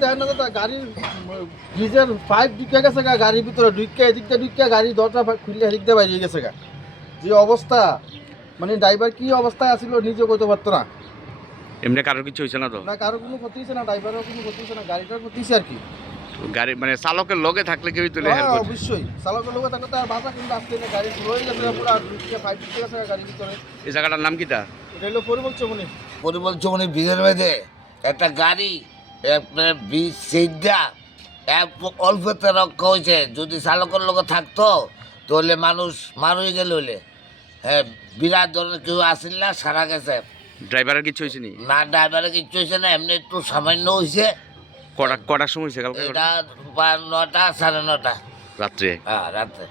দেখেন না দাদা গাড়ির ব্রিজের পাইপ ঢুকে গেছে গা গাড়ির ভিতরে ঢুকে এদিক দিয়ে ঢুকে গাড়ি দরজা ফা- খুললে এদিক দিয়ে বাইরে গেছে গা। যে অবস্থা মানে ড্রাইভার কি অবস্থায় আসিল নিজে কইতে পারতো না। এমনি কারোর কিছু হয়েছে না তো? না কারও কোনো ক্ষতি হয়েছে না কোনো ক্ষতি হয়েছে না গাড়িটার ক্ষতি হয়েছে আর কি। গাড়ি মানে চালকের লগে থাকলে কেউই তুলে হ্যাঁ, হেল্প অবশ্যই। চালকের লোক থাকলে তো বাধা কিন্তু না গাড়ি হয়ে গেছে পুরো ঢুকে পাইপ ঢুকে গেছে গা গাড়ির ভিতরে। এই জায়গাটার নাম কিটা এটা হলো পরিমল চমনি। পরিমল চৌমনি মধ্যে একটা গাড়ি আপনার সেইটা এক অল্পতে রক্ষা হয়েছে। যদি চালকের লোক থাকতো তাহলে মানুষ মারই গেল হলে। হ্যাঁ বিরাট ধরনের কেউ আসিল না সারা গেছে। ড্রাইভারের কিছু হয়েছে নি? না ড্রাইভারের কিছু হয়েছে না এমনি একটু সামান্য হয়েছে। কটা কটার সময় হয়েছে কালকে? এটা নটা সাড়ে নটা রাত্রে? হ্যাঁ রাত্রে।